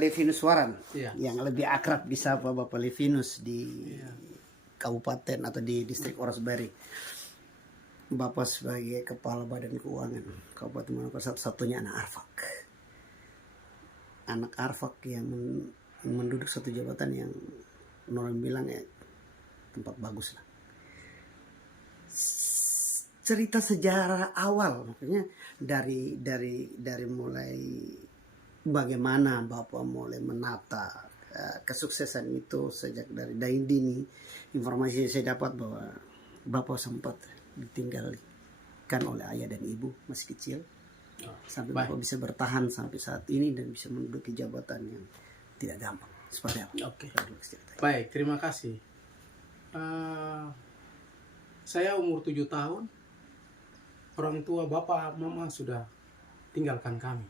Levinus Waran, Iya. yang lebih akrab disapa Bapak Levinus di Iya. kabupaten atau di distrik Orosbari. Bapak sebagai kepala Badan Keuangan Kabupaten Manokwari, satu-satunya anak Arfak. Anak Arfak yang menduduki satu jabatan yang orang bilang ya tempat bagus lah. Cerita sejarah awal, makanya dari mulai bagaimana Bapak mulai menata kesuksesan itu sejak dari dini. Informasi yang saya dapat bahwa Bapak sempat ditinggalkan oleh ayah dan ibu masih kecil, sampai Bapak bisa bertahan sampai saat ini dan bisa menduduki jabatan yang tidak gampang. Seperti apa? Oke. Baik, terima kasih. Saya umur 7 tahun. Orang tua bapak mama sudah tinggalkan kami.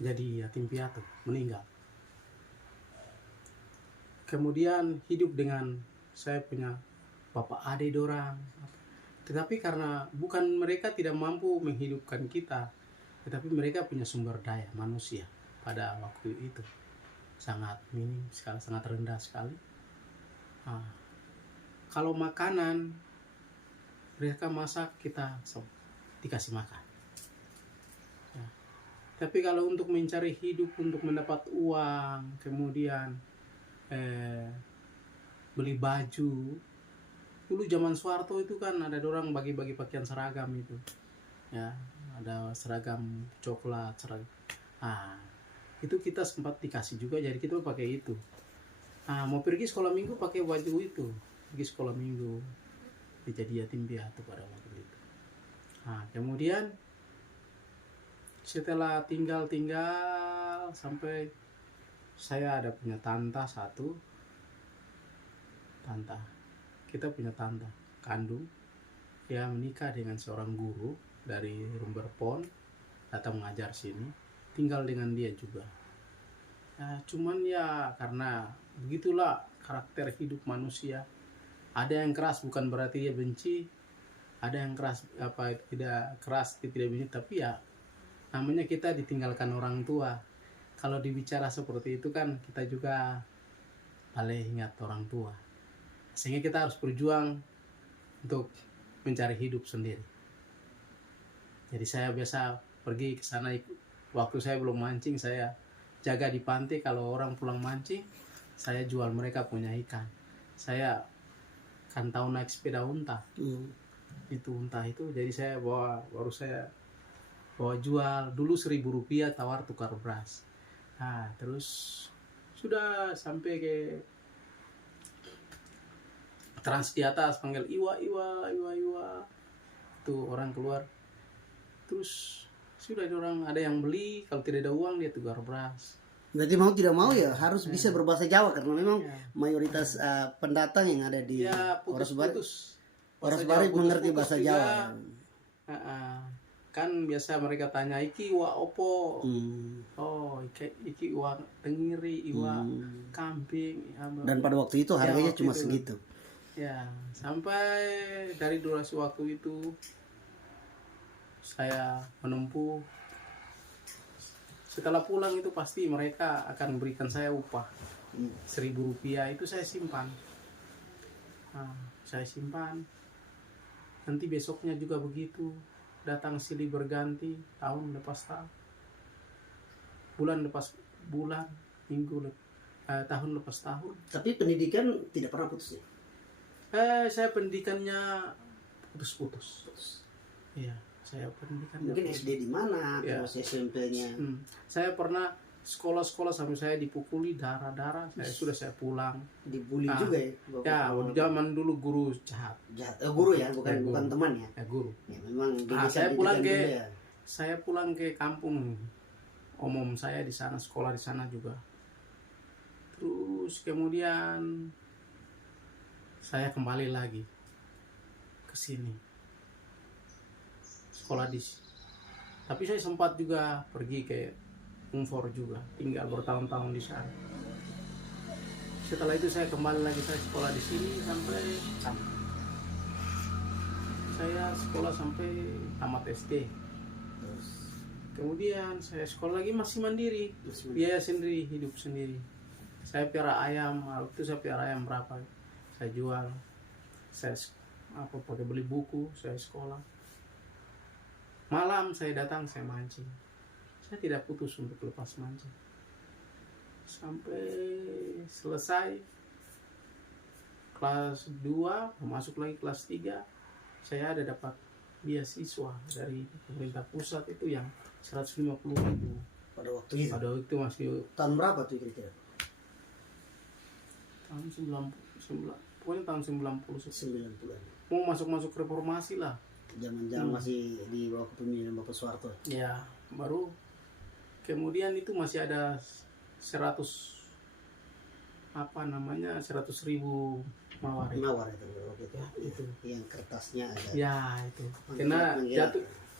Jadi yatim piatu, meninggal. Kemudian hidup dengan saya punya bapak ade dorang. Tetapi karena bukan mereka tidak mampu menghidupkan kita, tetapi mereka punya sumber daya manusia pada waktu itu sangat minim sekali, sangat rendah sekali. Kalau makanan mereka masak, kita dikasih makan. Ya. Tapi kalau untuk mencari hidup, untuk mendapat uang, kemudian beli baju, dulu zaman Soeharto itu kan ada orang bagi-bagi pakaian seragam itu, ya ada seragam coklat, seragam. Itu kita sempat dikasih juga, jadi kita pakai itu. Mau pergi sekolah minggu pakai baju itu, pergi sekolah minggu. Jadi yatim piatu pada waktu itu. Kemudian setelah tinggal sampai saya ada punya tanta satu. Kita punya tanta kandung, dia menikah dengan seorang guru dari Rumberpon, datang mengajar sini, tinggal dengan dia juga. Cuman ya karena begitulah karakter hidup manusia. Ada yang keras bukan berarti dia benci, ada yang keras tidak benci, tapi ya namanya kita ditinggalkan orang tua. Kalau dibicara seperti itu kan kita juga paling ingat orang tua, sehingga kita harus berjuang untuk mencari hidup sendiri. Jadi saya biasa pergi ke sana, waktu saya belum mancing saya jaga di pantai, kalau orang pulang mancing saya jual mereka punya ikan. Saya kan tahu naik sepeda unta. Itu unta itu, jadi saya baru saya bawa jual dulu Rp1.000 tawar tukar beras. Terus sudah sampai ke trans di atas panggil iwa itu orang keluar, terus sudah ada yang beli, kalau tidak ada uang dia tukar beras. Berarti mau tidak mau ya harus bisa berbahasa Jawa, karena memang mayoritas pendatang yang ada di Orosbari mengerti bahasa Jawa. Kan biasa mereka tanya iki iwa opo. Iki iwa tengiri, iwa kambing. Dan pada waktu itu harganya cuma segitu. Ya, sampai dari durasi waktu itu saya menempuh. Setelah pulang itu pasti mereka akan berikan saya upah Rp1.000, itu saya simpan. Nanti besoknya juga begitu, datang silih berganti, tahun lepas tahun, bulan lepas bulan, minggu tahun lepas tahun. Tapi pendidikan tidak pernah putus ya? Saya pendidikannya putus. Iya, saya pendidikannya. Mungkin SD di mana, terus SMP-nya? Saya pernah sekolah sampai saya dipukuli darah. Saya pulang. Dibully juga ya? Ya, zaman dulu guru jahat. Guru ya, bukan teman ya? Guru. Ya, memang saya pulang ke kampung omom saya di sana, sekolah di sana juga. Terus kemudian saya kembali lagi ke sini, sekolah tapi saya sempat juga pergi ke Umfor juga, tinggal bertahun-tahun di sana. Setelah itu saya kembali lagi, saya sekolah di sini sampai saya sekolah sampai tamat SD. kemudian saya sekolah lagi masih mandiri, biaya sendiri, hidup sendiri. Saya piara ayam, waktu itu saya piara ayam berapa, saya jual, saya pakai beli buku, saya sekolah. Malam saya datang, saya mancing. Saya tidak putus untuk lepas mancing sampai selesai kelas 2, masuk lagi kelas 3. Saya ada dapat beasiswa dari pemerintah pusat itu yang 150.000 pada waktu itu. pada waktu masih Tahun berapa tuh kira-kira? tahun 90, pokoknya tahun 90. 90-an. Mau masuk reformasi lah. Zaman-zaman masih di bawah kepemimpinan Bapak Soeharto. Ya, baru kemudian itu masih ada 100.000 mawar. Mawar itu waktu itu. Ya, itu. Yang kertasnya ada. Ya, itu. Karena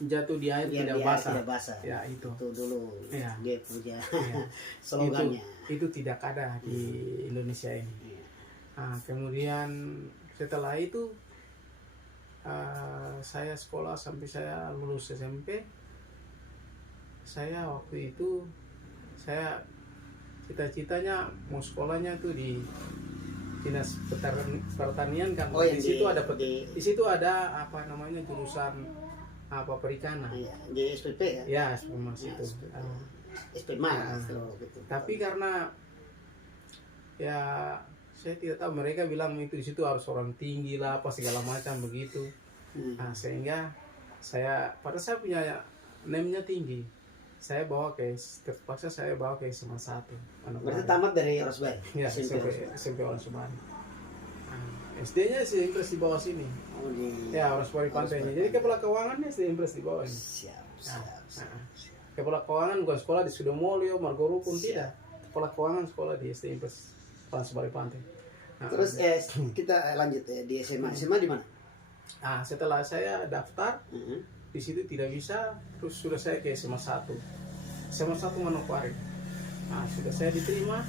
jatuh di air Ya, tidak di air basah. tidak basah. Ya, itu. Itu dulu Ya. dia punya Ya. slogannya. Itu tidak ada di Indonesia ini. Iya. Nah, kemudian setelah itu saya sekolah sampai saya lulus SMP. Saya waktu itu saya cita-citanya mau sekolahnya tuh di dinas pertanian kan. Oh, yang di situ ada di di situ ada apa namanya jurusan perikanan. iya, di SPP ya. Ya, masih itu. SPMA gitu. Tapi karena ya saya tidak tahu, mereka bilang itu di situ harus orang tinggi lah apa segala macam begitu. Nah, sehingga pada saya punya name-nya tinggi. Saya terpaksa saya bawa ke SMA 1. Berarti tamat dari Orosbay. Ya, SMP Orosbay. SD-nya SD Impres di bawah sini. Oh, di Ya, Orosbay pantainya. Jadi kepala keuangannya SD Impres di bawah ini. siap. Kepala keuangan bukan sekolah di Sudomulyo, Margorukun, tidak. Kepala keuangan sekolah di SD Impres Orosbay Pantai. Terus kita lanjut ya di SMA. SMA di mana? Nah, setelah saya daftar di situ tidak bisa, terus sudah saya ke SMA 1 Manokwari. Nah, sudah saya diterima.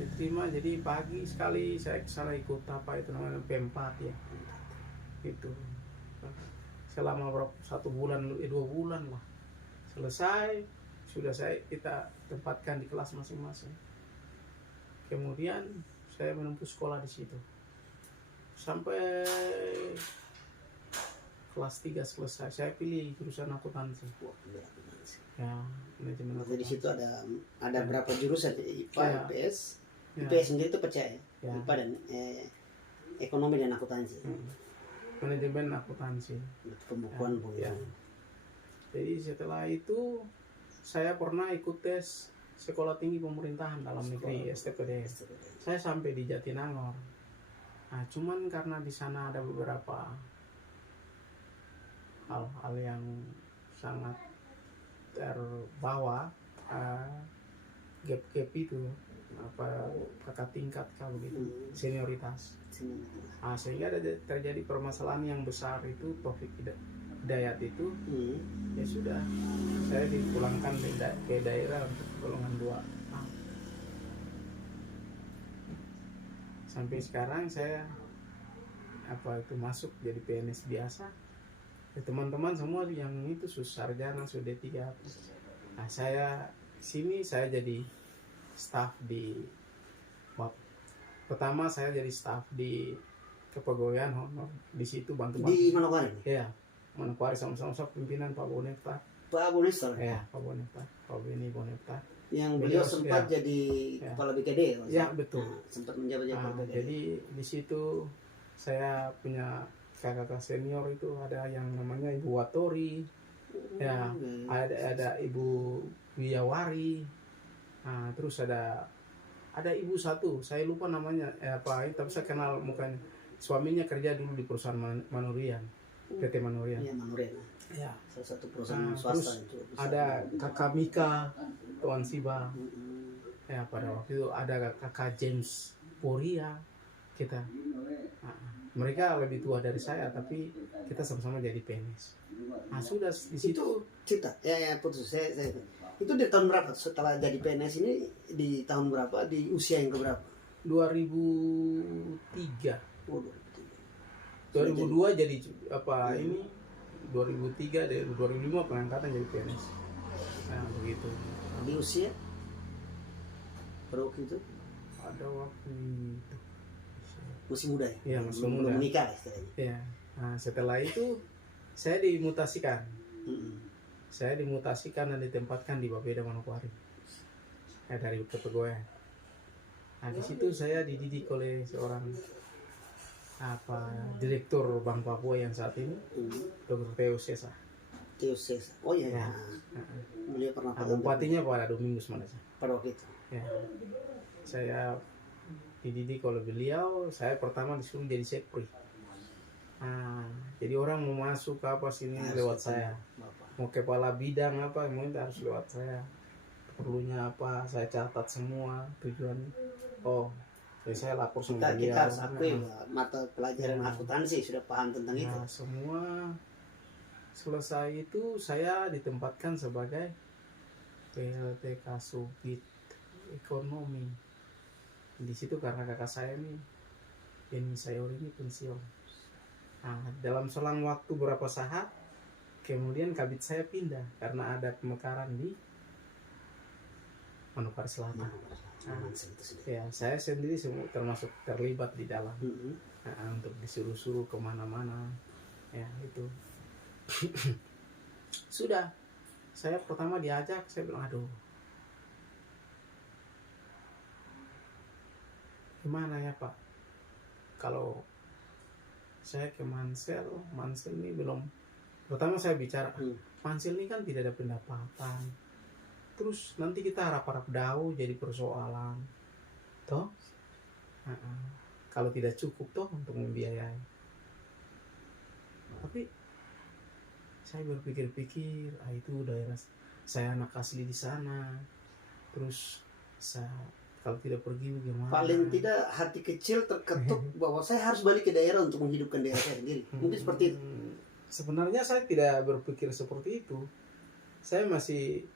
Jadi pagi sekali saya kesana ikut apa itu namanya P4 ya, itu selama berapa 1 bulan 2 bulan lah, selesai sudah kita tempatkan di kelas masing-masing. Kemudian saya menempuh sekolah di situ sampai kelas 3 selesai. Saya pilih jurusan akuntansi. Ya, manajemen Jadi di akuntansi. situ ada berapa jurusan? IPA, Ya. IPS. Ya. IPS sendiri itu percaya. Ya. IPA dan ekonomi dan akuntansi. Manajemen akuntansi. Pembukuan Ya. Jadi setelah itu saya pernah ikut tes sekolah tinggi pemerintahan dalam negeri STPD. Saya sampai di Jatinangor. Nah, cuman karena di sana ada beberapa hal-hal yang sangat terbawa, gap itu kakak tingkat kalau gitu, senioritas. Nah, sehingga ada terjadi permasalahan yang besar itu, Taufik Hidayat itu ya sudah saya dipulangkan ke daerah untuk golongan 2A. Sampai sekarang saya masuk jadi PNS biasa. Ya, teman-teman semua yang itu sarjana sudah D3. Nah, saya jadi staf pertama saya jadi staf di kepegawaian honor di situ, bantu Di Manokwari. ya, Manokwari sama-sama pimpinan Pak Bonefta. Pak Bonefta. Ya, Pak Bonefta, Pak Beni Bonefta. Yang beliau sempat jadi kepala BKD. Ya, betul. Nah, sempat menjabat kepala BKD. Jadi di situ saya punya kakak senior itu ada yang namanya Ibu Watori, ya, ada Ibu Wiyawari, nah, terus ada ibu satu, saya lupa namanya tapi saya kenal mukanya. Suaminya kerja dulu di perusahaan Manurian, PT Manurian. Iya, Manurian. Ya. Salah satu perusahaan swasta itu. Ada kakak Mika, Tuan Siba. Ya, pada waktu itu ada kakak James Poria kita. Nah, mereka lebih tua dari saya, tapi kita sama-sama jadi PNS. Nah, sudah di situ cerita. Ya, putus. Saya itu di tahun berapa? Setelah jadi PNS ini di tahun berapa? Di usia yang keberapa? 2003. Oh, 2002 jadi ini 2003 dari 2005 pengangkatan jadi PNS. Nah begitu. Di usia pada waktu itu Ada waktu itu. masih muda ya? Iya, masih Belum muda. menikah istilahnya. Ya. Nah setelah itu saya dimutasikan. Mm-mm. Saya dimutasikan dan ditempatkan di Bapeda Manokwari. Dari kepegawaian. Nah di situ saya dididik oleh seorang direktur Bank Papua yang saat ini, Dr. Theo Sesa. Teos Sesa. Oh iya, Ya. beliau pernah Nah, pegang bupatinya pada Domingus Manasa. pada waktu itu. Ya. Saya dididik oleh beliau. Saya pertama disuruh jadi sekpri. Nah, jadi orang mau masuk ke apa sini lewat saya. Bapak. Mau kepala bidang apa, mungkin harus lewat saya. Perlunya apa, saya catat semua tujuan. Oh, jadi saya lapor sama beliau. Kita harus akui mata pelajaran Ya. akuntansi sudah paham tentang itu. Nah, semua selesai itu saya ditempatkan sebagai PLT Kasubit Ekonomi. Di situ karena kakak saya nih, Beni Sayori ini pensiun. Nah, dalam selang waktu berapa saat, kemudian kabit saya pindah karena ada pemekaran di Manokwari Selatan. Ya, saya sendiri semua termasuk terlibat di dalam. Untuk disuruh-suruh kemana-mana, ya itu. Sudah, saya pertama diajak, saya bilang aduh, gimana ya Pak, kalau saya ke Mansel ini belum. Pertama saya bicara, Mansel ini kan tidak ada pendapatan, terus nanti kita harap-harap jauh jadi persoalan, toh kalau tidak cukup toh untuk membiayai. Tapi saya berpikir-pikir, itu daerah saya anak asli di sana, terus saya kalau tidak pergi bagaimana? Paling tidak hati kecil terketuk bahwa saya harus balik ke daerah untuk menghidupkan daerah saya sendiri. Mungkin seperti itu. Sebenarnya saya tidak berpikir seperti itu. Saya masih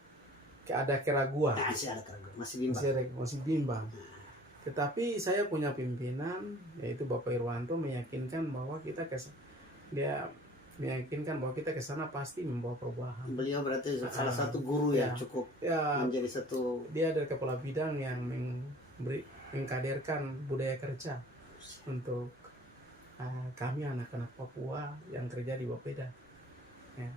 ada keraguan. Masih ada keraguan, masih bimbang. Masih bimbang. Tetapi saya punya pimpinan, yaitu Bapak Irwanto, meyakinkan bahwa kita ke sana pasti membawa perubahan. Beliau berarti salah satu guru yang cukup menjadi satu. Dia adalah kepala bidang yang mengkaderkan budaya kerja untuk kami anak-anak Papua yang kerja di Bapeda. Ya.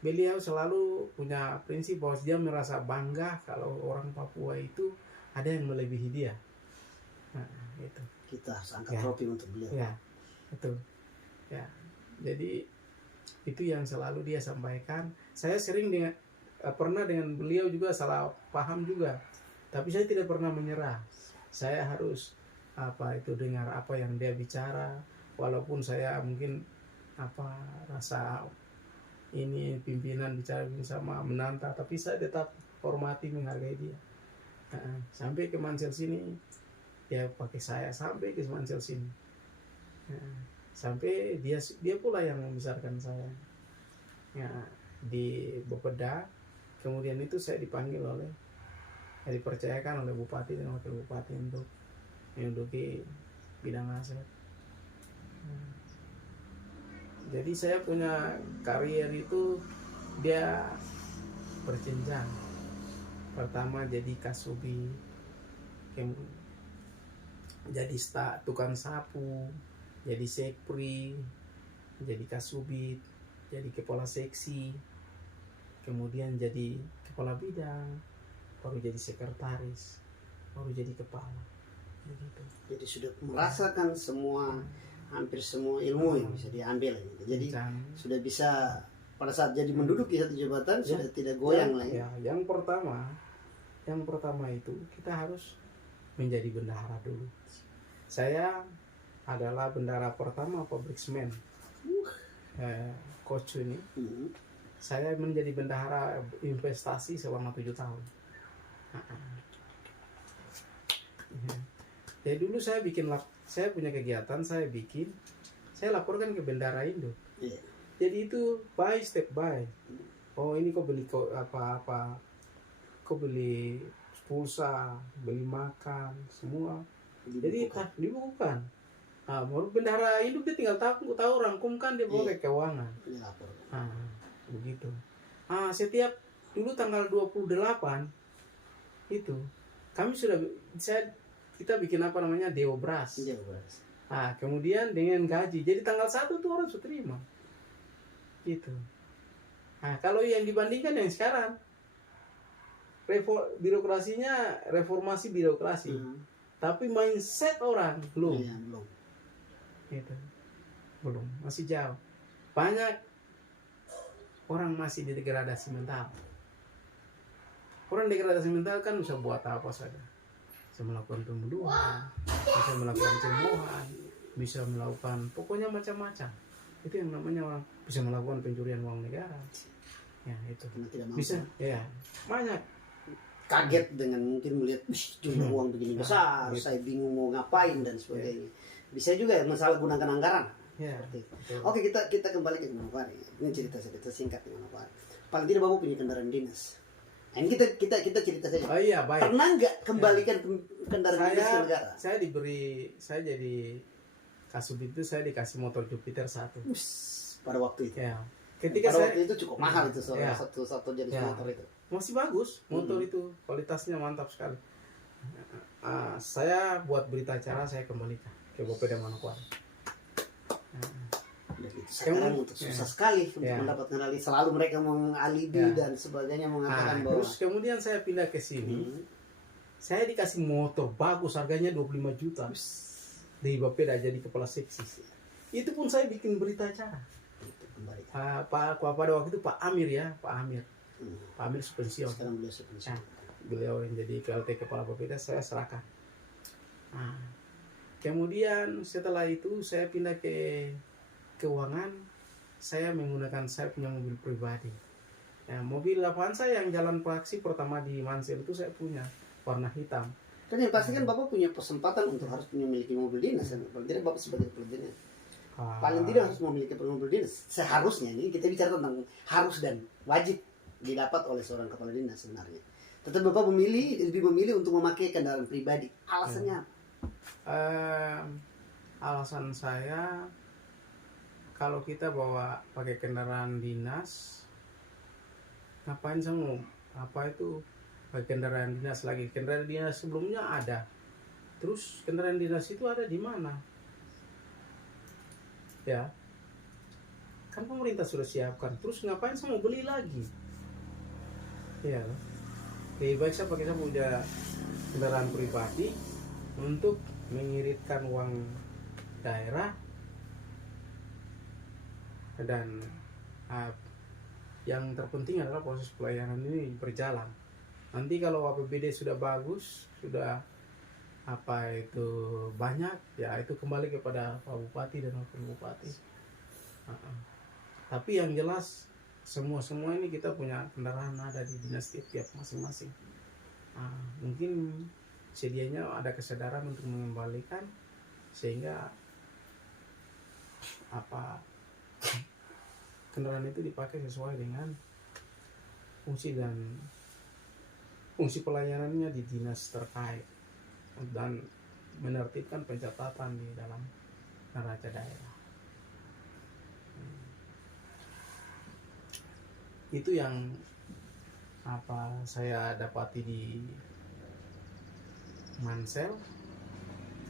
Beliau selalu punya prinsip bahwa dia merasa bangga kalau orang Papua itu ada yang melebihi dia. Itu. Kita harus angkat trofi untuk beliau. Ya, betul. Ya, jadi itu yang selalu dia sampaikan. Saya sering pernah dengan beliau juga salah paham juga, tapi saya tidak pernah menyerah. Saya harus dengar apa yang dia bicara, walaupun saya mungkin rasa ini pimpinan bicara sama menantang, tapi saya tetap hormati, menghargai dia. Sampai ke Mansel sini dia pakai saya sampai ke Mansel sini. Sampai dia pula yang membesarkan saya di Bapeda. Kemudian itu saya dipercayakan oleh bupati dan wakil bupati untuk menduduki bidang aset. Jadi saya punya karier itu dia berjenjang. Pertama jadi Kasubi, jadi tukang sapu, jadi sekpri, jadi kasubit, jadi kepala seksi, kemudian jadi kepala bidang, baru jadi sekretaris, baru jadi kepala. Begitu. Jadi sudah merasakan hampir semua ilmu yang bisa diambil. Jadi sudah bisa pada saat jadi menduduki satu jabatan sudah tidak goyang lagi. Yang pertama itu kita harus menjadi bendahara dulu. Saya adalah bendahara pertama pabrik semen. Coach ini. Saya menjadi bendahara investasi selama 7 tahun. Jadi dulu saya punya kegiatan, saya laporkan ke Bendahara Induk. Jadi itu step by. Oh ini kau beli apa-apa, kau beli pulsa, beli makan, semua. Jadi dibukukan. Baru bendahara induk dia tinggal tahu rangkumkan dia bawa ke keuangan. Dilapor. Begitu. Setiap dulu tanggal 28 itu kami kita bikin apa namanya deobras. Kemudian dengan gaji. Jadi tanggal 1 tuh orang sudah terima. Gitu. Kalau yang dibandingkan yang sekarang birokrasinya reformasi birokrasi. Tapi mindset orang belum. Belum. Gitu. Belum, masih jauh. Banyak orang masih di degradasi mental. Orang degradasi mental kan bisa buat apa saja. Bisa melakukan pembunuhan, bisa melakukan cemoohan, bisa melakukan pokoknya macam-macam. Itu yang namanya orang bisa melakukan pencurian uang negara. Ya itu. Bisa, ya banyak. Kaget dengan mungkin melihat jumlah uang begini besar, saya bingung mau ngapain dan sebagainya. Bisa juga masalah gunakan anggaran. Oke, kita kembali ke Manokwari. Ini cerita singkat di Manokwari. Paling tidak Bapak punya kendaraan dinas. Nah, ini kita cerita saja. Baik. Pernah nggak kembalikan kendaraan dinas ke negara? Saya jadi Kasubit itu saya dikasih motor Jupiter 1. Pada waktu itu. Ketika waktu itu cukup mahal itu satu jenis motor itu. Masih bagus motor itu, kualitasnya mantap sekali. Saya buat berita acara saya kembalikan ke Bapeda Manokwari. Sekarang untuk susah sekali untuk mendapatkan alibi. Selalu mereka mengalibi dan sebagainya mengatakan bahwa. Terus kemudian saya pindah ke sini. Saya dikasih motor bagus harganya 25 juta. Dari Bapeda jadi kepala seksi. Itu pun saya bikin berita acara. Pada waktu itu Pak Amir. Pak Amir pensiun. Sekarang beliau pensiun. Beliau yang jadi PLT kepala Bapeda saya serahkan. Kemudian setelah itu saya pindah ke keuangan. Saya punya mobil pribadi. Mobil Avanza yang jalan praksi pertama di Mansel itu saya punya warna hitam. Dan yang pasti kan Bapak punya kesempatan untuk harus memiliki mobil dinas. Paling tidak Bapak sebagai kepala dinas. Paling tidak harus memiliki mobil dinas. Seharusnya ini kita bicara tentang harus dan wajib didapat oleh seorang kepala dinas sebenarnya. Tetapi Bapak lebih memilih untuk memakai kendaraan pribadi. Alasannya apa? Alasan saya kalau kita bawa pakai kendaraan dinas, ngapain sama pakai kendaraan dinas lagi? Kendaraan dinas sebelumnya ada. Terus kendaraan dinas itu ada di mana? Ya, kan pemerintah sudah siapkan. Terus ngapain saya mau beli lagi? Ya, lebih baik saya punya kendaraan pribadi untuk mengiritkan uang daerah dan yang terpenting adalah proses pelayanan ini berjalan. Nanti kalau APBD sudah bagus, sudah banyak, ya itu kembali kepada Pak Bupati dan Wakil Bupati. Tapi yang jelas semua ini kita punya kendaraan ada di dinas tiap masing-masing. Mungkin sedianya ada kesadaran untuk mengembalikan sehingga kendaraan itu dipakai sesuai dengan fungsi pelayanannya di dinas terkait dan menertibkan pencatatan di dalam neraca daerah. Itu yang saya dapati di Mansel.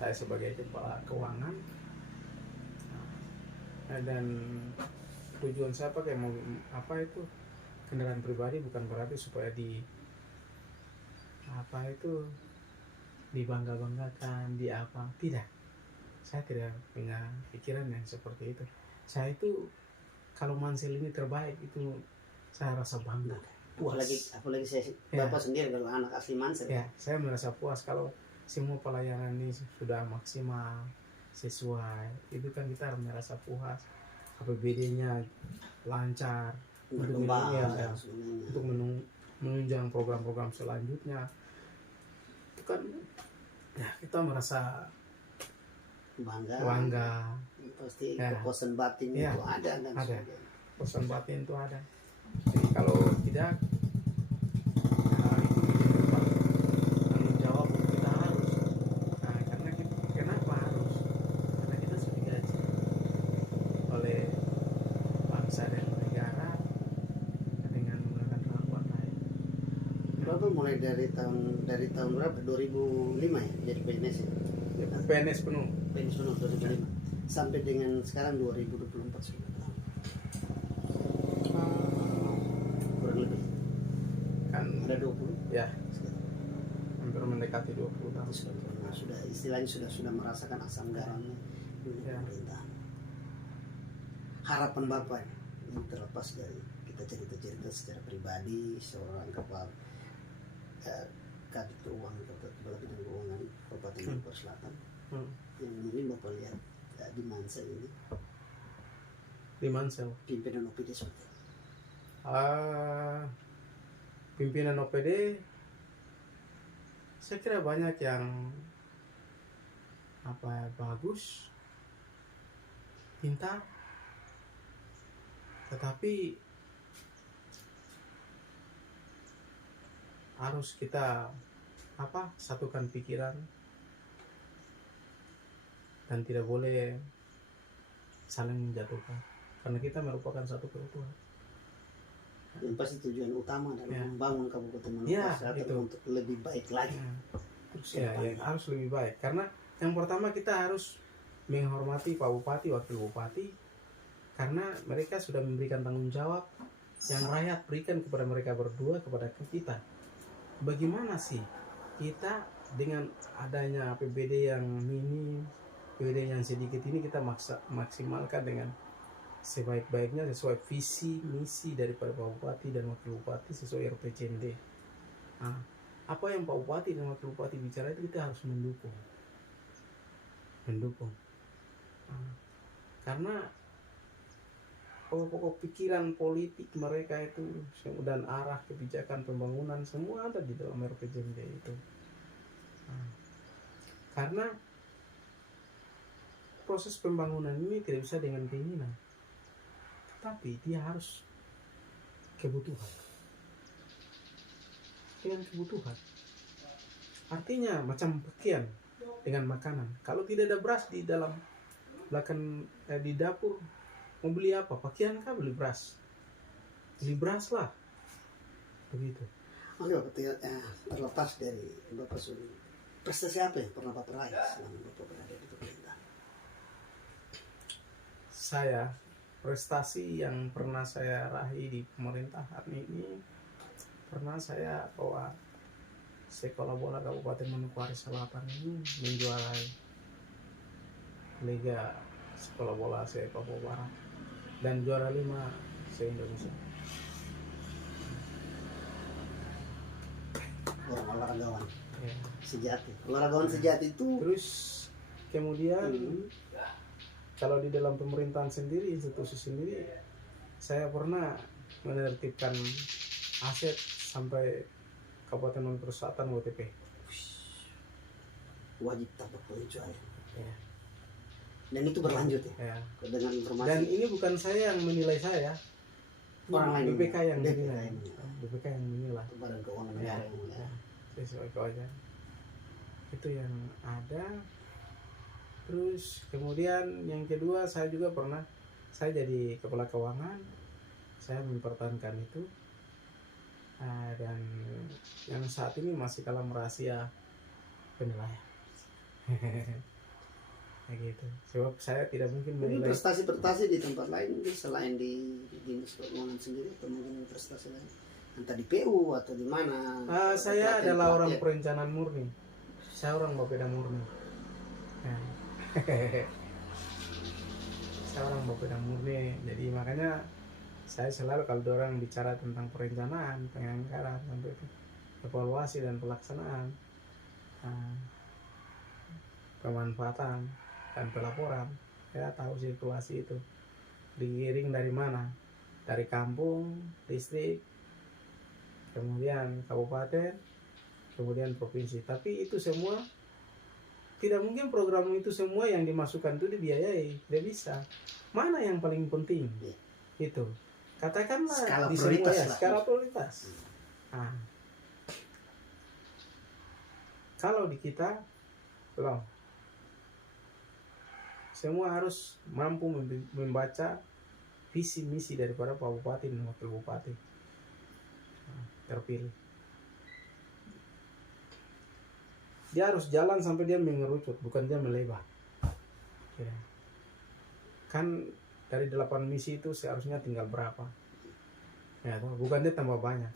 Saya sebagai kepala keuangan dan tujuan saya pakai kendaraan pribadi bukan berarti supaya dibangga-banggakan tidak. Saya tidak punya pikiran yang seperti itu. Saya itu kalau Mansel ini terbaik itu saya rasa bangga. Apalagi saya Bapak sendiri kalau anak asli Mansel. Ya, saya merasa puas kalau semua pelayanan ini sudah maksimal sesuai. Itu kan kita merasa puas. APBD-nya lancar untuk menunjang program-program selanjutnya. Itu kan ya kita merasa bangga. Pasti kepuasan batin itu ada. Kepuasan batin itu ada. Jadi kalau tidak itu tanggung jawab kita harus. Karena kenapa harus? Karena kita Bapak mulai dari tahun berapa? 2005 ya jadi PNS ya? PNS penuh. PNS penuh 2005 sampai dengan sekarang 2024 sudah tahun. Kurang lebih Kan ada 20 ya hampir mendekati 20 tahun. sudah istilahnya sudah merasakan asam garamnya dunia Ya. pemerintahan. Harapan Bapak ini terlepas dari kita cerita-cerita secara pribadi seorang kepala Kadit Keuangan Kepala Bidang Keuangan Kabupaten Bogor Selatan yang mungkin Bapak lihat di Mansel ini Di Mansel. pimpinan OPD seperti apa? Pimpinan OPD saya kira banyak yang bagus, pintar, tetapi harus kita satukan pikiran dan tidak boleh saling menjatuhkan karena kita merupakan satu keutuhan. Yang pasti tujuan utama adalah Ya. membangun Kabupaten Maluku Ya, Selatan itu. untuk lebih baik lagi. Terus ya, yang harus lebih baik karena yang pertama kita harus menghormati Pak Bupati, Wakil Bupati karena mereka sudah memberikan tanggung jawab yang rakyat berikan kepada mereka berdua, kepada kita. Bagaimana sih kita dengan adanya APBD yang minim, APBD yang sedikit ini kita maksimalkan dengan sebaik-baiknya sesuai visi misi daripada Pak Bupati dan Wakil Bupati sesuai RPJMD. Nah, apa yang Pak Bupati dan Wakil Bupati bicara itu kita harus mendukung. Nah, karena pokok-pokok pikiran politik mereka itu dan arah kebijakan pembangunan semua ada di dalam RPJMD itu. Nah, karena proses pembangunan ini tidak bisa dengan keinginan, tapi dia harus kebutuhan. Dengan kebutuhan. Artinya macam pakaian dengan makanan. Kalau tidak ada beras di dalam belakang di dapur, mau beli apa? Pakaian kah beli beras? Beli beras lah. Begitu. Oke Bapak, terlepas dari Bapak sudah prestasi apa yang pernah Bapak raih selama Bapak berada di pemerintahan? Saya prestasi yang pernah saya raih di pemerintahan ini pernah saya bawa sekolah bola Kabupaten Manokwari Selatan ini menjuarai Liga Sekolah Bola Papua Barat dan juara 5 se-Indonesia. Olahragawan Ya. sejati. Olahragawan sejati itu Terus kemudian kalau di dalam pemerintahan sendiri, institusi sendiri, saya pernah menertibkan aset sampai Kabupaten Maluku Selatan WTP. wajib tapak pengecualian. Ya. Dan itu berlanjut ya, Ya. dengan informasi Dan ini bukan saya yang menilai saya, orang lain. BPK yang BPK menilai. yang menilai. BPK yang menilai. Badan Keuangan Ya. Negara yang menilai. Sesuai kewajaran. Itu yang ada. Terus kemudian yang kedua saya juga pernah, saya jadi kepala keuangan, saya mempertahankan itu. Dan yang saat ini masih dalam rahasia penilaian. Kayak gitu. Sebab saya tidak mungkin Mungkin menilai. prestasi-prestasi di tempat lain mungkin selain di dinas keuangan sendiri atau mungkin prestasi lain entah di PU atau di mana. Saya Pelatihan- adalah orang pelatihan. perencanaan murni. Saya orang Bapeda murni. Ya. Saya orang Bapeda murni. Jadi makanya saya selalu kalau orang bicara tentang perencanaan, penganggaran, sampai itu evaluasi dan pelaksanaan, pemanfaatan dan pelaporan, saya tahu sirkulasi itu digiring dari mana, dari kampung, distrik, kemudian kabupaten, kemudian provinsi. Tapi itu semua tidak mungkin program itu semua yang dimasukkan itu dibiayai, tidak bisa. Mana yang paling penting? Itu katakanlah Skala di prioritas semua ya, lah. skala prioritas. Nah, kalau di kita belum, semua harus mampu membaca visi misi daripada Pak Bupati dan Wakil Bupati terpilih. dia harus jalan sampai dia mengerucut, bukan dia melebar. Ya. Kan dari 8 misi itu seharusnya tinggal berapa? Ya, bukan dia tambah banyak.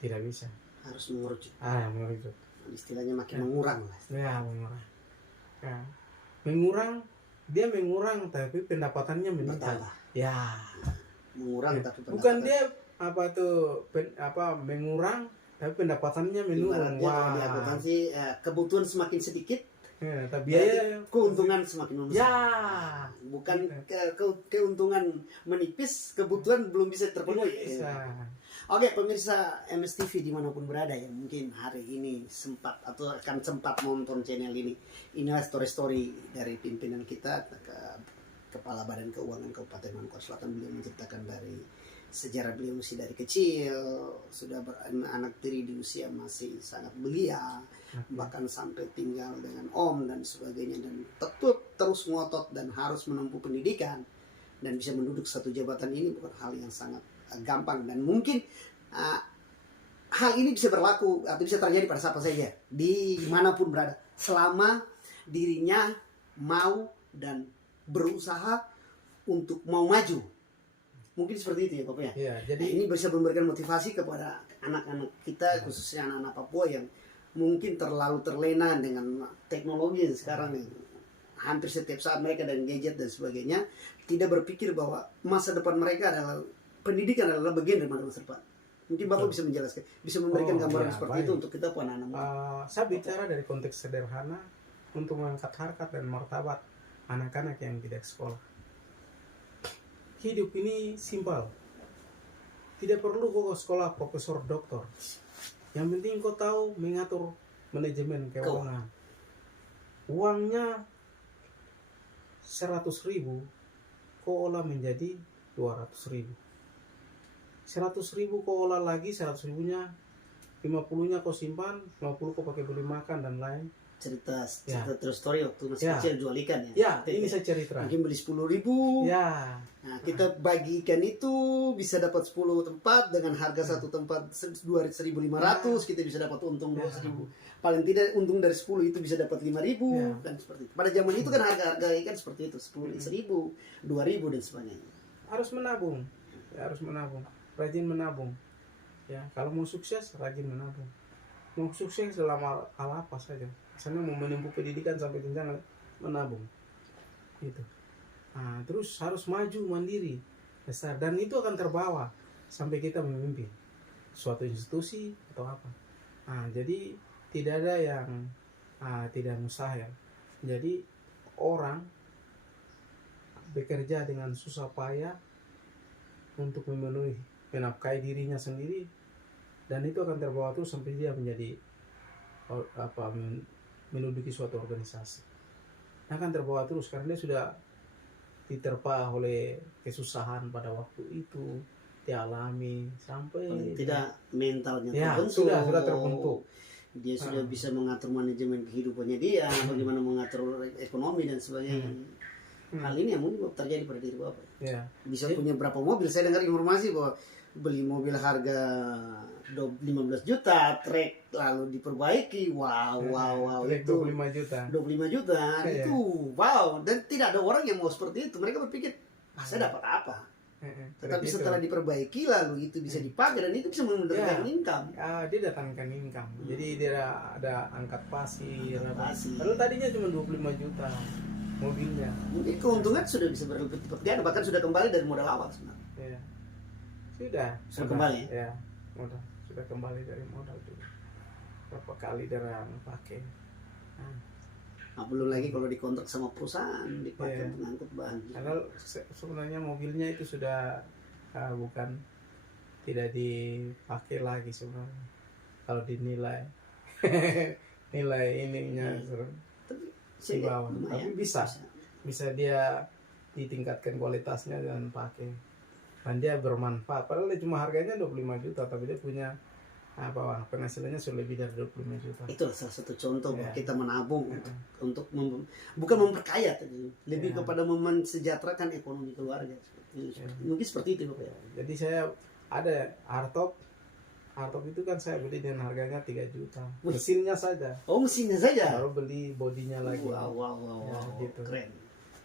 Tidak bisa. Harus mengerucut. Mengerucut. Istilahnya makin mengurang lah. Ya, mengurang. Ya. Dia mengurang tapi pendapatannya meningkat. Bertambah. Ya. Mengurang Ya. tapi Bukan dia mengurang tapi pendapatannya menurun. Ibaratnya kalau di akuntansi kebutuhan semakin sedikit, Ya, tapi biaya keuntungan semakin membesar. ya. Bukan keuntungan menipis, kebutuhan belum bisa terpenuhi. Bisa. Oke, pemirsa MSTV dimanapun berada yang mungkin hari ini sempat atau akan sempat nonton channel ini, inilah story-story dari pimpinan kita, Kepala Badan Keuangan Kabupaten Mangkurat Selatan. Beliau menceritakan dari sejarah beliau masih dari kecil, sudah beranak tiri di usia masih sangat belia, bahkan sampai tinggal dengan om dan sebagainya, dan tetap terus ngotot dan harus menempuh pendidikan dan bisa menduduk satu jabatan ini bukan hal yang sangat gampang, dan mungkin hal ini bisa berlaku atau bisa terjadi pada siapa saja dimanapun berada selama dirinya mau dan berusaha untuk mau maju. Mungkin seperti itu ya Bapak ya. Ya, jadi ini bisa memberikan motivasi kepada anak-anak kita, khususnya anak-anak Papua yang mungkin terlalu terlena dengan teknologi yang sekarang yang hampir setiap saat mereka dan gadget dan sebagainya, tidak berpikir bahwa masa depan mereka adalah pendidikan adalah bagian dari masa depan. Mungkin Bapak bisa menjelaskan, bisa memberikan gambaran seperti itu untuk kita pun anak-anak. Saya bicara dari konteks sederhana untuk mengangkat harkat dan martabat anak-anak yang tidak sekolah. Hidup ini simpel. Tidak perlu kau sekolah profesor doktor. Yang penting kau tahu mengatur manajemen keuangan. Uangnya 100.000 kau olah menjadi 200.000. 100.000 kau olah lagi, 100.000-nya 50-nya kau simpan, 50 kau pakai beli makan dan lain. Cerita terus story waktu masih kecil jual ikan ya. Ya, ini saya cerita. Mungkin beli 10.000. Ya. Nah, kita bagi ikan itu bisa dapat 10 tempat dengan harga satu tempat 2.500, kita bisa dapat untung 2.000. Paling tidak untung dari 10 itu bisa dapat 5.000 kan seperti itu. Pada zaman itu kan harga ikan seperti itu, 10.000, 2.000 dan sebagainya. Harus menabung. Ya, harus menabung. Rajin menabung. Ya, kalau mau sukses rajin menabung. Mau sukses selama hal apa saja. Misalnya mau menempuh pendidikan sampai jenjang menabung. Gitu. Nah, terus harus maju mandiri besar, dan itu akan terbawa sampai kita memimpin suatu institusi atau apa. Nah, jadi tidak ada yang tidak mustahil. Jadi orang bekerja dengan susah payah untuk menafkahi dirinya sendiri, dan itu akan terbawa terus sampai dia menjadi menduduki suatu organisasi. Nah, akan terbawa terus karena dia sudah diterpa oleh kesusahan pada waktu itu, dialami sampai tidak mentalnya terbentuk. Sudah terbentuk. Dia sudah bisa mengatur manajemen kehidupannya dia, bagaimana mengatur ekonomi dan sebagainya. Hal ini yang mungkin terjadi pada diri Bapak. Ya. Bisa punya berapa mobil? Saya dengar informasi bahwa beli mobil harga 15 juta, trek lalu diperbaiki. Wow, trek itu 25 juta. 25 juta itu wow, dan tidak ada orang yang mau seperti itu. Mereka berpikir, saya dapat apa? Tetapi setelah diperbaiki lalu itu bisa dipakai dan itu bisa mendatangkan income. Dia datangkan income. Jadi dia ada angkat pasir. Lalu tadinya cuma 25 juta mobilnya. Mungkin keuntungan sudah bisa berlipat ganda, bahkan sudah kembali dari modal awal sebenarnya. Ya. Sudah kembali. Ya, sudah kembali dari modal juga. Berapa kali dia pakai. Nah, belum lagi kalau dikontrak sama perusahaan dipakai untuk ngangkut bahan. Karena sebenarnya mobilnya itu sudah bukan tidak dipakai lagi sebenarnya. Kalau dinilai nilai ininya di bawah. Tapi bisa dia ditingkatkan kualitasnya dan pakai. Dan dia bermanfaat. Padahal dia cuma harganya 25 juta, tapi dia punya penghasilannya sudah lebih dari 25 juta. Itulah salah satu contoh bahwa kita menabung untuk bukan memperkaya, lebih kepada mensejahterakan ekonomi keluarga. Mungkin seperti itu Bapak ya. Jadi saya ada hardtop Hardtop itu kan saya beli dengan harganya 3 juta. Wih. Mesinnya saja. Oh, mesinnya saja. Baru beli bodinya lagi. Wow, wow, wow, Ya, wow. gitu. Keren.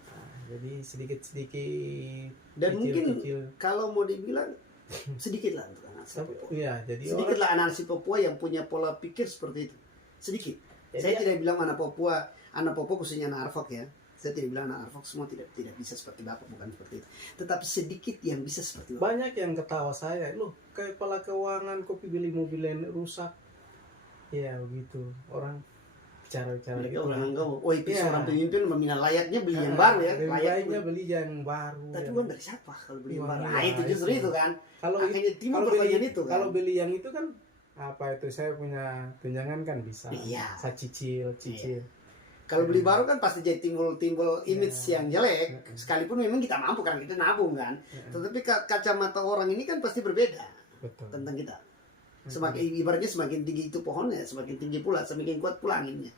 Nah, jadi sedikit-sedikit. Dan mungkin kecil-kecil. kalau mau dibilang sedikit lah untuk anak si Tapi, Papua. iya, jadi Sedikit lah anak si Papua yang punya pola pikir seperti itu. Sedikit. Jadi Saya tidak bilang anak Papua khususnya anak Arfak ya. Saya tidak bilang anak Arfak semua tidak bisa seperti Bapak, bukan seperti itu. Tetapi sedikit yang bisa seperti Bapak. banyak yang ketawa saya, loh kepala keuangan kopi beli mobil yang rusak. Ya begitu, orang bicara-bicara Mereka gitu lah. menganggap, oh itu Iya. seorang pemimpin memang layaknya beli yang baru ya. Lebih Layak baiknya beli yang baru. Tapi ya. uang dari siapa kalau beli yang Uang, baru? iya, Nah itu justru itu kan. Kalau Akhirnya timbul kalau pertanyaan beli itu kan. kalau beli yang itu kan apa itu, saya punya tunjangan kan bisa. Iya. Saya cicil. Kalau beli baru kan pasti jadi timbul image Iya. yang jelek. Sekalipun memang kita mampu karena kita nabung kan. Iya. Tetapi kacamata orang ini kan pasti berbeda Betul. tentang kita. Semakin ibaratnya semakin tinggi itu pohonnya, semakin tinggi pula, semakin kuat pula anginnya.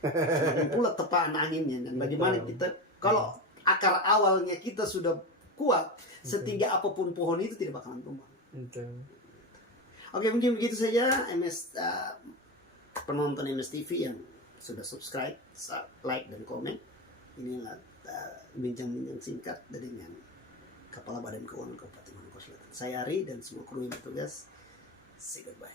Semakin pula tepaan anginnya. Dan bagaimana Betul. kita kalau akar awalnya kita sudah kuat, setinggi apapun pohon itu tidak bakalan tumbang. Betul. Oke, mungkin begitu saja penonton MS TV yang sudah subscribe, like dan komen. Inilah bincang-bincang singkat dengan Kepala Badan Keuangan Kabupaten Maluku Selatan. Saya Ari dan semua kru yang bertugas. Say goodbye.